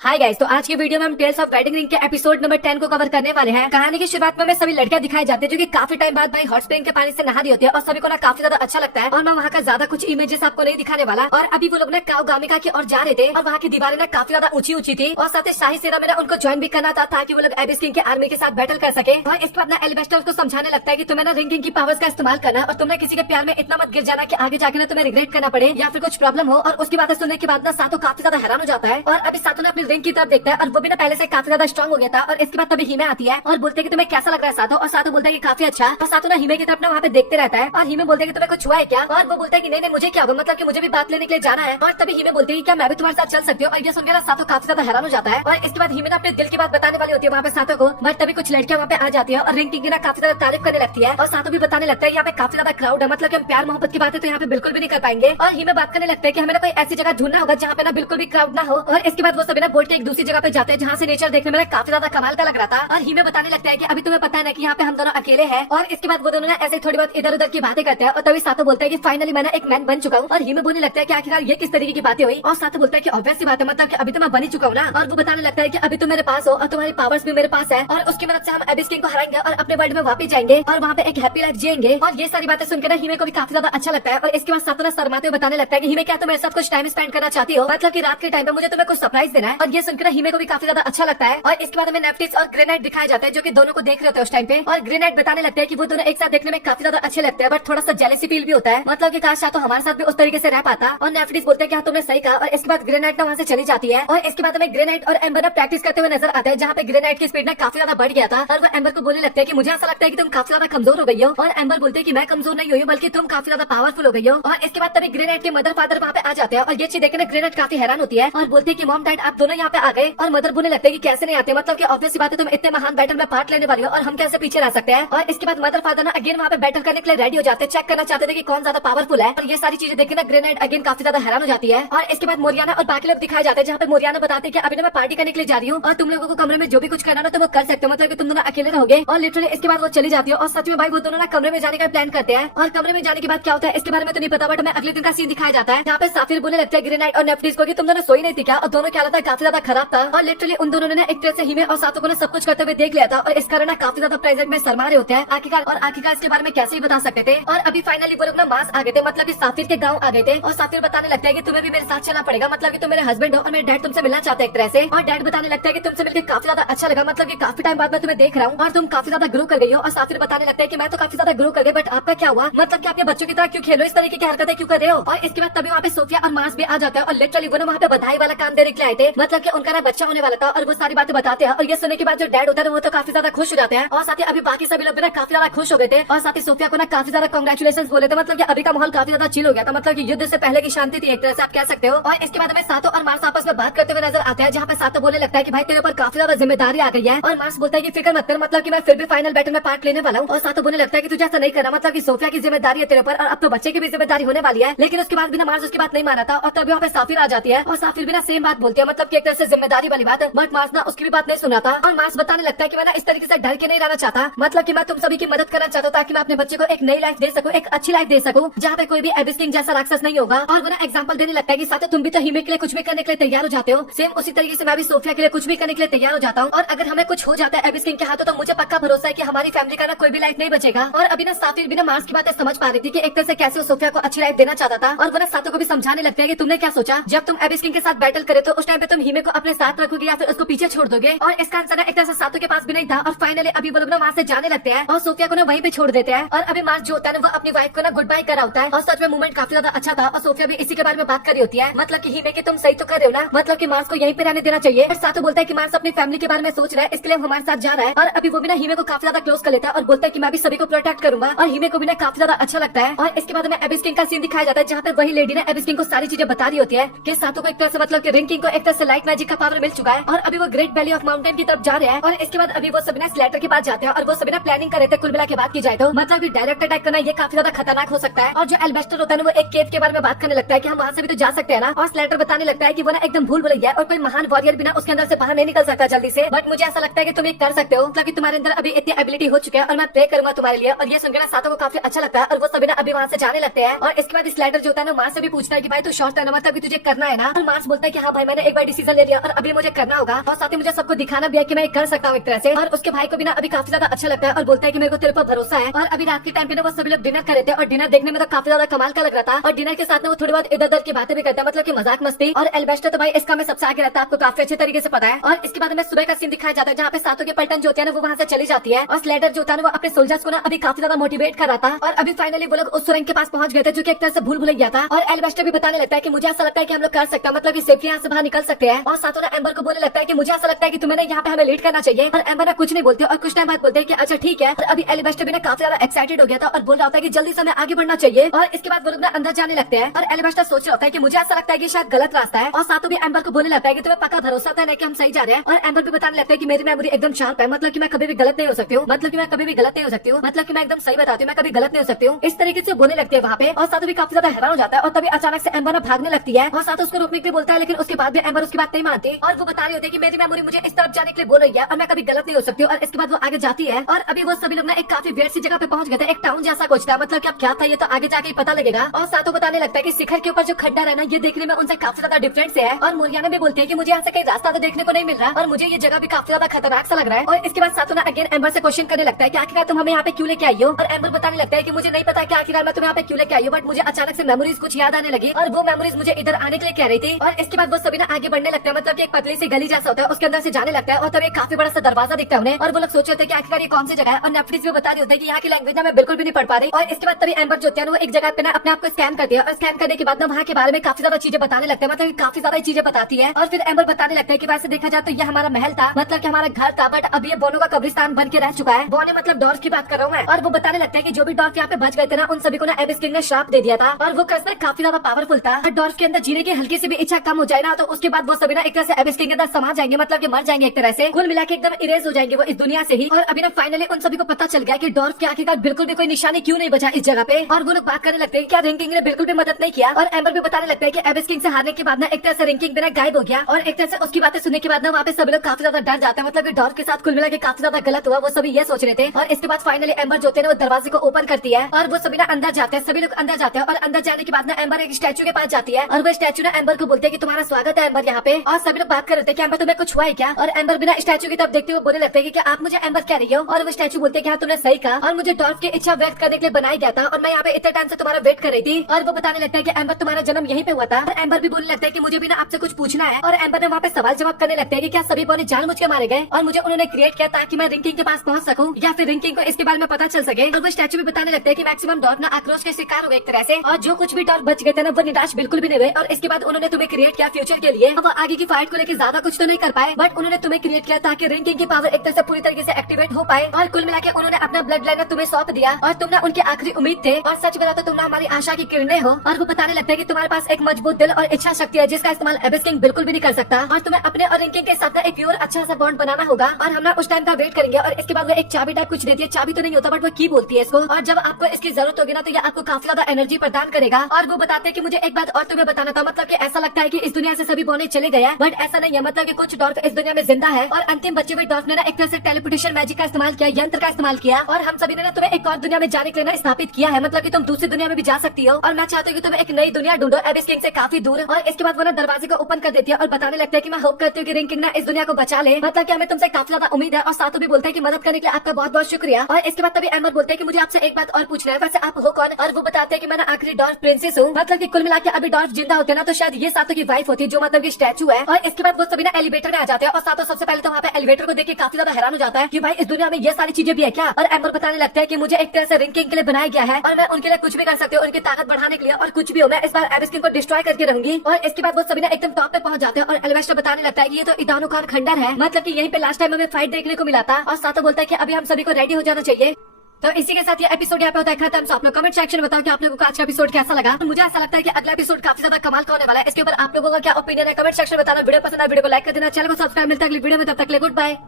Hi guys, तो आज की वीडियो में हम टेल्स ऑफ वेडिंग रिंग के एपिसोड नंबर 10 को कवर करने वाले हैं। कहानी की शुरुआत में सभी लड़कियां दिखाई जाती है जो कि काफी टाइम बाद भाई हॉट स्प्रिंग के पानी से नहा रही होती है और सभी को ना काफी ज्यादा अच्छा लगता है। और मैं वहाँ का ज्यादा कुछ इमेजेस आपको नहीं दिखाने वाला। और अभी वो लोग ना काउ गामिका की ओर जा रहे थे और वहाँ की दीवारें ना काफी ज्यादा ऊंची थी और साथ ही शाही सेना में ना उनको ज्वाइन भी करना था ताकि वो लोग एबिस किंग के आर्मी के साथ बैटल कर सके। और इसके बाद ना एलिवेस्टर उसको समझाने लगता है कि तुम्हें ना रिंग किंग की पावर्स का इस्तेमाल करना और तुम्हें किसी के प्यार में इतना मत गिर जाना कि आगे जाकर ना तुम्हें रिग्रेट करना पड़े या फिर कुछ प्रॉब्लम हो। और उसकी बातें सुनने के बाद ना सातो काफी ज्यादा हैरान हो जाता है और अभी सातो ने अपनी रिंग की तरफ देखता है और वो भी ना पहले से काफी ज्यादा स्ट्रॉन्ग हो गया था। और इसके बाद तभी हिमे आती है और बोलते हैं कि तुम्हें कैसा लग रहा है सातो। और सातो बोलता है कि काफी अच्छा। और सातो ना हिमे की तरफ ना वहाँ पे देखते रहता है और हिमे बोलते हैं कि तुम्हें कुछ हुआ है क्या। और वो बोलता है कि नहीं मुझे क्या होगा, मतलब कि मुझे भी बात लेने के लिए जाना है। और तभी हिमे बोलती है कि क्या मैं भी तुम्हारे साथ चल सकती हूँ। और ये सुनकर ना सातो काफी ज्यादा हैरान हो जाता है। और इसके बाद हिमे ना अपने दिल की बात बताने वाली होती है वहाँ पे सातो को, बट तभी कुछ लड़कियां वहाँ पे आ जाती है और रिंग किंग की ना काफी ज्यादा तारीफ करने लगती है। और सातो भी बताने लगता है यहाँ पे काफी ज्यादा क्राउड है, मतलब कि हम प्यार मोहब्बत की बातें तो यहाँ पे बिल्कुल भी नहीं कर पाएंगे। और हिमे बात करने लगता है कि हमें ना कोई ऐसी जगह ढूंढना होगा जहाँ पे ना बिल्कुल भी क्राउड ना हो। और इसके बाद वो सभी ना बोट के एक दूसरी जगह पे जाते हैं जहाँ से नेचर देखने में काफी ज्यादा कमाल का लग रहा था। और हिमे बताने लगता है कि अभी तुम्हें पता है ना कि यहाँ पे हम दोनों अकेले हैं। और इसके बाद वो दोनों ना ऐसे थोड़ी बहुत इधर उधर की बातें करते हैं और तभी सातो बोलता है कि फाइनली मैं ना एक मैन बन चुका हूँ। और हिमे बोलने लगता है कि आखिरकार ये किस तरीके की बातें हुई। और सातो बोलता है कि ऑब्वियस सी बात है, मतलब कि अभी तो मैं बन ही चुका हूँ ना। और वो बताने लगता है कि अभी तुम मेरे पास हो और तुम्हारी पावर्स भी मेरे पास है और उसकी मदद से हम एबिस किंग को हराएंगे और अपने वर्ल्ड में वापस जाएंगे और वहाँ पे एक हैप्पी लाइफ जिएंगे। और ये सारी बातें सुनकर ना हिमे को भी काफी ज्यादा अच्छा लगता है। और इसके बाद सातो ना शर्माते हुए बताने लगता है कि हिमे क्या तुम मेरे साथ कुछ टाइम स्पेंड करना चाहती हो, मतलब की रात के टाइम पे मुझे तुम्हें कुछ सरप्राइज देना है। और ये सुनकर हिमे को भी काफी ज्यादा अच्छा लगता है। और इसके बाद हमें नेफ्टिस और ग्रेनाइट दिखाया जाता है जो कि दोनों को देख रहे होते हैं उस टाइम पे। और ग्रेनाइट बताने लगते हैं कि वो दोनों एक साथ देखने में काफी ज्यादा अच्छे लगते हैं, बट थोड़ा सा जेलसी फील भी होता है, मतलब कि काश तो हमारे साथ भी उस तरीके से रह पाता। और नेफ्टिस बोलते हैं कि हाँ तुमने सही कहा। और इसके बाद ग्रेनाइट ना वहाँ से चली जाती है। और इसके बाद हमें ग्रेनाइट और एम्बर ना प्रैक्टिस करते हुए नजर आते हैं जहाँ पे ग्रेनाइट की स्पीड ना काफी ज्यादा बढ़ गया था। और वो एम्बर को बोलने लगता है कि मुझे ऐसा लगता है कि तुम काफी ज्यादा कमजोर हो गई हो। और एम्बर बोलते हैं कि मैं कमजोर नहीं हुई हूँ बल्कि तुम काफी ज्यादा पावरफुल हो गई हो। और इसके बाद तभी ग्रेनाइट के मदर फादर वहाँ पे आ जाते हैं और ये चीज देखकर ग्रेनाइट काफी हैरान होती है और बोलती है कि मॉम डैड आप दोनों यहाँ पे आ गए। और मदर बोलने लगते हैं कि कैसे नहीं आते, मतलब कि ऑब्वियस बात है तुम इतने महान बैटल में पार्ट लेने वाली हो और हम कैसे पीछे रह सकते हैं। और इसके बाद मदर फादर ना अगेन वहाँ पे बैटल करने के लिए रेडी हो जाते हैं, चेक करना चाहते थे कि कौन ज्यादा पावरफुल है। और ये सारी चीजें देखकर ना ग्रेनाइट अगेन काफी ज्यादा हैरान हो जाती है। और इसके बाद मोरियाना और बाकी लोग दिखाए जाते हैं जहाँ पे मोरियाना बताते हैं कि अभी ना मैं पार्टी करने के लिए जा रही हूँ और तुम लोगों को कमरे में जो भी कुछ करना ना तो वो कर सकते हो, मतलब कि तुम दोनों अकेले रहोगे। और लिटरली इसके बाद वो चली जाती है और सच में भाई वो दोनों ना कमरे में जाने का प्लान करते हैं। और कमरे में जाने के बाद क्या होता है इसके बारे में तो नहीं पता, बट हमें अगले दिन का सीन दिखाया जाता है जहाँ पे साफिर बोलने लगता है ग्रेनाइट और नेफ्टिस को कि तुम दोनों सोई नहीं थी क्या। और दोनों क्या था काफी ज्यादा खराब था और लिटरली उन दोनों ने एक तरह से हिमे और सातो को सब कुछ करते हुए देख लिया था और इस कारण ना काफी ज्यादा प्रेजेंट में शर्मा रहे होते हैं आखिरकार इसके बारे में कैसे ही बता सकते थे। और अभी फाइनली वो लोग ना मास आ गए थे, मतलब कि साफिर के गांव आ गए थे। और साफिर बताने लगता है कि तुम्हें भी मेरे साथ चलना पड़ेगा, मतलब कि तुम मेरे हस्बैंड हो और मेरे डैड तुमसे मिलना चाहते हैं एक तरह से। और डैड बताने लगता है कि तुमसे मिलकर काफी ज्यादा अच्छा लगा, मतलब कि काफी टाइम बाद मैं तुम्हें देख रहा हूँ और तुम काफी ज्यादा ग्रो कर गई हो। और साफिर बताने लगता है कि मैं तो काफी ज्यादा ग्रो कर गई, बट आपका क्या हुआ, मतलब कि आपके बच्चों की तरह क्यों खेलो, इस तरीके की हरकतें क्यों कर रहे हो। और इसके बाद तभी वहाँ पे सोफिया और मार्स भी आ जाता है और लिटरली वो वहाँ पे बधाई वाला काम देने के लिए आए थे, मतलब कि उनका ना बच्चा होने वाला था और वो सारी बातें बताते हैं। और ये सुनने के बाद जो डैड होता है वो तो काफी ज्यादा खुश हो जाते हैं और साथ ही अभी बाकी सभी लोग भी ना काफी ज्यादा खुश हो गए थे। और साथ ही सोफिया को ना काफी ज्यादा कांग्रेचुलेशन बोले थे, मतलब कि अभी का माहौल काफी ज्यादा चिल हो गया था, मतलब कि युद्ध से पहले की शांति थी एक तरह से आप कह सकते हो। और इसके बाद हमें सातो और मार्स आपस में बात करते हुए नजर आते हैं जहाँ पे सातो बोलने लगता है कि भाई तेरे ऊपर काफी ज्यादा जिम्मेदारी आ गई है। और मार्स बोलता है कि फिक्र मत कर, मतलब कि मैं फिर भी फाइनल बैटल में पार्ट लेने वाला हूँ। और सातो बोलने लगता है कि तुझे ऐसा नहीं करना, मतलब कि सोफिया की जिम्मेदारी है तेरे ऊपर और अब तो बच्चे की भी जिम्मेदारी होने वाली है। लेकिन उसके बाद भी ना मार्स उसकी बात नहीं माना था और तभी वहाँ पे साफिर आ जाती है और साफिर भी ना सेम बात बोलती है, मतलब कि एक तरह से जिम्मेदारी वाली बात, बट मार्स ना उसकी भी बात नहीं सुना था। और मार्स बताने लगता है कि मैं ना इस तरीके से डर के नहीं रहना चाहता, मतलब कि मैं तुम सभी की मदद करना चाहता हूँ ताकि मैं अपने बच्चे को एक नई लाइफ दे सकूँ, एक अच्छी लाइफ दे सकूँ जहाँ पे कोई भी एबिस किंग जैसा राक्षस नहीं होगा। और वो ना एग्जांपल देने लगता है कि सातो तुम भी तो हिमे के लिए कुछ भी करने के लिए तैयार हो जाते हो, सेम उसी तरीके से मैं भी सोफिया के लिए कुछ भी करने के लिए तैयार हो जाता हूँ। और अगर हमें कुछ हो जाता है एबिस किंग के हाथों तो मुझे पक्का भरोसा है कि हमारी फैमिली का ना कोई भी लाइफ नहीं बचेगा। और अभी ना साफिर भी ना मार्स की बातें समझ पा रही थी कि एक तरह से कैसे सोफिया को अच्छी लाइफ देना चाहता था। और वो ना सातो को भी समझाने लगता है कि तुमने क्या सोचा, जब तुम एबिस किंग के साथ बैटल करे तो उस टाइम पे तुम हिमे को अपने साथ रखोगे या फिर उसको पीछे छोड़ दोगे। और इसका आंसर एक तरह से सातो के पास भी नहीं था। और फाइनली अभी वो लोग ना वहाँ से जाने लगते हैं और सोफिया को ना वहीं पे छोड़ देते हैं। और अभी मार्स जो होता है ना वो अपनी वाइफ को ना गुड बाय करा होता है और सच में मूवमेंट काफी ज्यादा अच्छा था। और सोफिया भी इसी के बारे में बात करी होती है, मतलब कि हिमे कि तुम सही तो कर रहे हो ना, मतलब कि मार्स को यहीं पे रहने देना चाहिए। और सातो बोलता है कि मार्स अपनी फैमिली के बारे में सोच रहा है इसके लिए हमारे साथ जा रहा है। और अभी वो भी ना हिमे को काफी ज्यादा क्लोज कर लेता है और बोलता है कि मैं भी सभी को प्रोटेक्ट करूंगा। और हिमे को भी ना काफी ज्यादा अच्छा लगता है। और इसके बाद हमें एबिस किंग का सीन दिखाया जाता है जहाँ पे वही लेडी ने एबिस किंग को सारी चीजें बता रही होती है कि सातो को एक तरह से मतलब कि रिंग किंग को एक तरह से लाइट मैजिक का पावर मिल चुका है और अभी वो ग्रेट वैली ऑफ माउंटेन की तरफ जा रहे हैं। और इसके बाद अभी वो सभी ना स्लेटर के पास जाते हैं और वो सभी ना प्लानिंग कर रहे थे कुल मिला के बात की जाए तो, मतलब कि डायरेक्ट अटैक करना ये काफी ज्यादा खतरनाक हो सकता है। और जो एल्बेस्टर होता है वो एक केव के बारे में बात करने लगता है कि हम वहाँ से भी तो जा सकते हैं ना। और स्लेटर बताने लगता है कि वो ना एकदम भूल भुलैया और कोई महान वॉरियर बिना उसके अंदर से बाहर नहीं निकल सकता जल्दी से, बट मुझे ऐसा लगता है कि तुम ये कर सकते हो, मतलब कि तुम्हारे अंदर अभी इतनी एबिलिटी हो चुकी है और मैं प्रे करूंगा तुम्हारे लिए। और ये सुनकर ना सातो को काफी अच्छा लगता है और वो सभी ना अभी वहाँ से जाने लगते हैं। और इसके बाद स्लेटर जो होता है ना मार्स से भी पूछता है कि भाई तू शॉर्ट है ना, मतलब कि तुझे करना है ना। और मार्स बोलता है कि हाँ भाई मैंने एक बार डिसीजन डिसीजन ले लिया और अभी मुझे करना होगा और साथ ही मुझे सबको दिखाना भी है कि मैं कर सकता हूँ एक तरह से। और उसके भाई को भी ना अभी काफी ज्यादा अच्छा लगता है और बोलता है कि मेरे को तेरे पर भरोसा है। और अभी रात के टाइम पे ना वो सभी लोग डिनर कर रहे थे और डिनर देखने में तो काफी ज्यादा कमाल का लग रहा था। और डिनर के साथ में वो थोड़ी बहुत इधर उधर की बातें भी करता है, मतलब की मजाक मस्ती। और एल्वेस्टर तो भाई इसका में सबसे आगे रहता है, आपको काफी अच्छे तरीके से पता है। और इसके बाद में सुबह का सीन दिखाया जाता है जहाँ पे सातों के पलटन जो होती है ना वो वहाँ से चली जाती है और स्लेडर जो होता है वो अपने सोल्जर्स को ना अभी काफी ज्यादा मोटिवेट कर रहा था। और अभी फाइनली वो लोग उस सुरंग के पास पहुंच गए थे जो कि एक तरह से भूल भुलैया था। और एल्वेस्टर भी बताने लगता है कि मुझे ऐसा लगता है कि हम लोग कर सकते हैं, मतलब कि सेफली यहाँ से बाहर निकल सकते हैं। और सातों ने एम्बर को बोलने लगता है कि मुझे ऐसा लगता है कि तुम्हें यहाँ पे हमें लीड करना चाहिए। और एम्बर ना कुछ नहीं बोलते और कुछ टाइम बाद बोलते हैं कि अच्छा ठीक है। और अभी एल्वेस्टर भी ना काफी ज्यादा एक्साइटेड हो गया था और बोल रहा होता है कि जल्दी से हमें आगे बढ़ना चाहिए। और इसके बाद वो लोग ना अंदर जाने लगते हैं और एल्वेस्टर सोच रहा होता है कि मुझे ऐसा लगता है कि शायद गलत रास्ता है। और सातों भी एम्बर को बोलने लगता है कि तुम्हें पक्का भरोसा था ना कि हम सही जा रहे हैं। और एम्बर भी बताने लगता है कि मेरी मेमोरी एकदम शार्प है, मतलब कि मैं कभी भी गलत नहीं हो सकती हूँ, मतलब कि मैं कभी भी गलत नहीं हो सकती हूँ, मतलब कि मैं एकदम सही बताती हूँ, मैं कभी गलत नहीं हो सकती हूँ। इस तरीके से बोलने लगते हैं वहाँ पे। और सातों भी काफी ज्यादा हैरान हो जाता है और तभी अचानक से एम्बर ना भागने लगती है और सातों उसको रोकने के लिए बोलता है, लेकिन उसके बाद भी एम्बर उसकी बात नहीं मानती। और वो बता रही होती है कि मेरी मेमोरी मुझे इस तरफ जाने के लिए बोल रही है और मैं कभी गलत नहीं हो सकती हूँ। और इसके बाद वो आगे जाती है और अभी वो सभी लोग ना एक काफी वेयर सी जगह पे पहुंच गए थे, एक टाउन जैसा कुछ था, मतलब कि अब क्या था ये तो आगे जाके पता लगेगा। और सातों बताने लगता है कि शिखर के ऊपर जो खड्डा है ना ये देखने में उनसे काफी ज्यादा डिफरेंट से है। और मोरियाना भी बोलती है कि मुझे यहाँ से कहीं रास्ता तो देखने को नहीं मिल रहा और मुझे ये जगह भी काफी ज्यादा खतरनाक सा लग रहा है। और इसके बाद सातों ना अगेन एम्बर से क्वेश्चन करने लगता है कि आखिरकार तुम हमें यहाँ पे क्यों लेके आई हो। और एम्बर बताने लगता है कि मुझे नहीं पता कि आखिरकार मैं तुम्हें यहाँ पे क्यों लेके आई हूँ, बट मुझे अचानक से मेमोरीज कुछ याद आने लगी और वो मेमोरीज मुझे इधर आने के लिए कह रही थी। और इसके बाद वो सभी ना आगे बढ़ने लगता है, मतलब कि एक पतली सी गली जैसा होता है उसके अंदर से जाने लगता है और तब एक काफी बड़ा सा दरवाजा दिखता है उन्हें। और वो लोग सोच रहे थे कि आखिरकार ये कौन सी जगह है। और नेटफ्लिक्स भी बता रही होता है कि यहाँ की लैंग्वेज ना मैं बिल्कुल भी नहीं पढ़ पा रही। और इसके बाद तभी एम्बर जो होती है वो एक जगह पे ना अपने आप को स्कैन करती है और स्कैन करने के बाद ना वहाँ के बारे में काफी ज्यादा चीजें बताने लगते हैं, मतलब काफी ज्यादा चीजें बताती है। और फिर एम्बर बताने लगता है कि वैसे देखा जाए तो ये हमारा महल था, मतलब कि हमारा घर था, बट अब ये बोनो का कब्रिस्तान बन के रह चुका है। बोने मतलब डॉर्फ की बात कर रहा हूँ मैं। और वो बताने लगता है कि जो भी डॉर्फ यहाँ पे बच गए थे ना उन सभी को ना एबिस किंग ने श्राप दे दिया था और वो कर्स काफी ज्यादा पावरफुल था। और डॉर्फ के अंदर जीने की हल्की सी भी इच्छा कम हो जाए ना तो उसके बाद वो सभी ना एक तरह से एबिस किंग के अंदर समा जाएंगे, मतलब कि मर जाएंगे एक तरह से, कुल मिला के एकदम इरेज हो जाएंगे वो इस दुनिया से ही। और अभी ना फाइनली उन सभी को पता चल गया कि डॉर्फ के आखिरकार बिल्कुल भी कोई निशानी क्यों नहीं बचा इस जगह पे। और वो लोग बात करने लगते हैं क्या रिंग किंग ने बिल्कुल भी मदद नहीं किया। और एम्बर भी बताने लगता है कि एबिस किंग से हारने के बाद ना एक तरह से रिंग किंग बिना गायब हो गया। और एक तरह से उसकी बातें सुनने के बाद ना वहाँ पे सभी लोग काफी ज्यादा डर जाते हैं, मतलब कि डॉर्फ के साथ कुल मिला के काफी ज्यादा गलत हुआ, वो सभी ये सोच रहे थे। और इसके बाद फाइनली एम्बर जो होते हैं वो दरवाजे को ओपन करती है और वो सभी ना अंदर जाते हैं, सभी लोग अंदर जाते हैं। और अंदर जाने के बाद ना एम्बर एक स्टैचू के पास जाती है और वो स्टैचू ना एम्बर को बोलते हैं कि तुम्हारा स्वागत है एम्बर यहाँ पे। और सभी लोग बात कर रहे थे कि एम्बर तुम्हें कुछ हुआ है क्या। और एम्बर बिना स्टैचू की तरफ देखते हुए बोलने लगते हैं कि क्या आप मुझे एम्बर कह रही हो। और वो स्टैचू बोलते हैं कि हाँ तुमने सही कहा और मुझे डॉर्फ की इच्छा व्यक्त करने के लिए बनाया गया था और मैं यहाँ पे इतने टाइम से तुम्हारा वेट कर रही थी। और वो बताने लगता है कि एम्बर तुम्हारा जन्म यहीं पे हुआ था। और एम्बर भी बोलने लगता है कि मुझे भी ना आपसे कुछ पूछना है। और एम्बर ने वहाँ पे सवाल जवाब करने लगते हैं कि क्या सभी बोने जानबूझ के मारे गए और मुझे उन्होंने क्रिएट किया ताकि मैं रिंग किंग के पास पहुंच सकूं या फिर रिंग किंग को इसके बारे में पता चल सके। और वो स्टैचू भी बताने लगते हैं कि मैक्सिमम डॉर्फ ना आक्रोश के शिकार हो गए एक तरह से और जो कुछ भी डॉर्फ बच गए थे ना वो निराश बिल्कुल भी नहीं हुए। और इसके बाद उन्होंने तुम्हें क्रिएट किया फ्यूचर के लिए। वो आगे की फाइट को लेकर ज्यादा कुछ तो नहीं कर पाए बट उन्होंने तुम्हें क्रिएट किया ताकि रिंग किंग की पावर एक तरह से पूरी तरीके से एक्टिवेट हो पाए। और कुल मिला के उन्होंने अपना ब्लड लाइन तुम्हें सौंप दिया और तुम ना उनकी आखिरी उम्मीद थे। और सच बता तो तुम ना हमारी आशा की किरणें हो। और वो बताने लगता है कि तुम्हारे पास एक मजबूत दिल और इच्छा शक्ति है जिसका इस्तेमाल एबिस किंग बिल्कुल भी नहीं कर सकता। और तुम्हें अपने और रिंग किंग के साथ एक प्योर अच्छा सा बॉन्ड बनाना होगा और हम ना उस टाइम का वेट करेंगे। और इसके बाद वो एक चाबी टाइप कुछ देती है, चाबी तो नहीं होता बट वो की बोलती है इसको। और जब आपको इसकी जरूरत होगी ना तो ये आपको काफी ज्यादा एनर्जी प्रदान करेगा। और वो बताते हैं कि मुझे एक बात और तुम्हें बताना था, मतलब कि ऐसा लगता है कि इस दुनिया से सभी बोने चले गए बट ऐसा नहीं है, मतलब कि कुछ डॉर्फ इस दुनिया में जिंदा है। और अंतिम बचे हुए डॉर्फ ने ना एक तरह से टेलीपोर्टेशन मैजिक का इस्तेमाल किया, यंत्र का इस्तेमाल किया और हम सभी ने ना तुम्हें एक और दुनिया में जाने के लिए ना स्थापित किया है, मतलब कि तुम दूसरी दुनिया में भी जा सकती हो। और मैं चाहती हूँ कि तुम एक नई दुनिया ढूंढो एबिस किंग से काफी दूर। और इसके बाद वो ना दरवाजे को ओपन कर देती है और बताने लगता है कि मैं होप करती हूँ कि रिंग किंग ना इस दुनिया को बचा ले, मतलब कि हमें तुमसे काफी ज्यादा उम्मीद है। और साथों भी बोलता है कि मदद करने के लिए आपका बहुत बहुत शुक्रिया। और इसके बाद तभी एम्बर बोलते हैं कि मुझे आपसे एक बात और पूछना है, वैसे आप हो कौन। और वो बताते हैं कि मैं ना आखिरी डॉर्फ प्रिंसेस हूँ, मतलब कि कुल मिला के अभी डॉर्फ जिंदा होते ना तो शायद ये सातों की वाइफ होती है जो मतलब की स्टैचू है। और इसके बाद वो सभी ना एलिवेटर में आ जाते हैं और सातों सबसे पहले तो वहाँ पे एलिवेटर को देख के काफी ज्यादा हैरान हो जाता है कि भाई इस दुनिया में ये सारी चीजें भी है क्या। और एम्बर बताने लगता है कि मुझे एक तरह से रिंग किंग के लिए बनाया गया है और मैं उनके लिए कुछ भी कर सकती हूँ, उनकी ताकत बढ़ाने के लिए। और कुछ भी हो मैं इस बार एबिस किंग को डिस्ट्रॉय करके रहूंगी। और इसके बाद वो सभी ना एकदम टॉप पे पहुंच जाते हैं और एल्वेस्टर बताने लगता है कि ये तो इदानो खान खंडर है, मतलब कि यहीं पे लास्ट टाइम हमें फाइट देखने को मिला था। और साथों बोलता है कि अभी हम सभी को रेडी हो जाना चाहिए। तो इसी के साथ ये एपिसोड यहाँ पे होता है खत्म। तो आप लोग कमेंट सेक्शन में बताओ कि आप लोगों को आज का एपिसोड कैसा लगा। तो मुझे ऐसा लगता है कि अगला एपिसोड काफी ज्यादा कमाल का होने वाला है। इसके ऊपर आप लोगों का क्या ओपिनियन है कमेंट सेक्शन में बताना। वीडियो पसंद आए वीडियो को लाइक कर देना, चैनल को सब्सक्राइब। मिलता है अगली वीडियो में, तब तक के लिए गुड बाय।